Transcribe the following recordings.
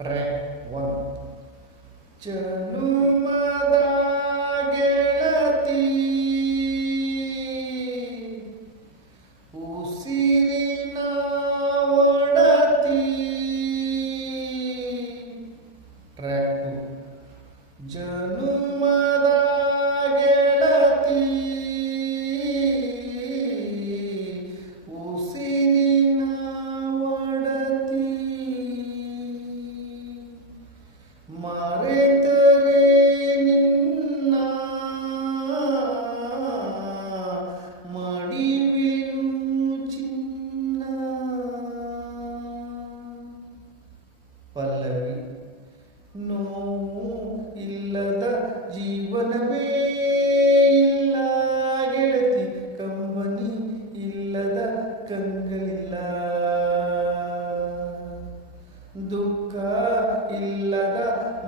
Track 1 ಜನುಮದ ಗೆಳತಿ ಉಸಿರಿನ ಒಡತಿ. Track 2 ಜನುಮದ ಗೆಳತಿ ಉಸಿರಿನ ಒಡತಿ. ಮರೆತರೆ ನಿನ್ನ ಮಡಿವೆನು ಚಿನ್ನ. ಪಲ್ಲವಿ ನೋವು ಇಲ್ಲದ ಜೀವನವೇ ಇಲ್ಲ ಗೆಳತಿ, ಕಂಬನಿ ಇಲ್ಲದ ಕಂಗಳಿಲ್ಲ. ದುಃಖ ಇಲ್ಲದ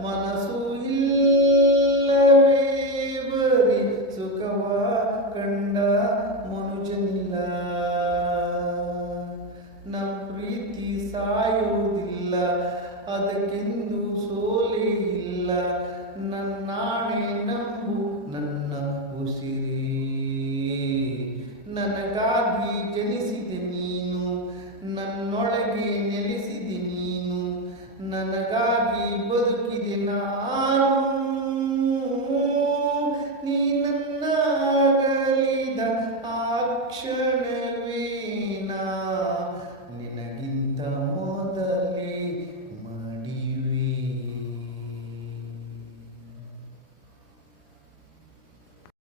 ಮನಸ್ಸು ಇಲ್ಲವೇ, ಬರಿ ಸುಖವ ಕಂಡ ಮನುಜನಿಲ್ಲ. ನಮ್ಮ ಪ್ರೀತಿ ಸಾಯುವುದಿಲ್ಲ, ಅದಕ್ಕೆಂದು ಸೋಲೇ ಇಲ್ಲ. ನನ್ನಾಣೆ ನಂಬು ನನ್ನ ಉಸಿರೇ, ನನಗಾಗಿ ಜನಿಸಿದೆ ನೀನು, ನನ್ನೊಳಗೆ ನೆಲೆಸಿದೆ ನೀನು, ನನಗಾಗಿ ಬದುಕಿದೆ ನಾನು. ನೀ ನನ್ನ ಅಗಲಿದ ಆ ಕ್ಷಣ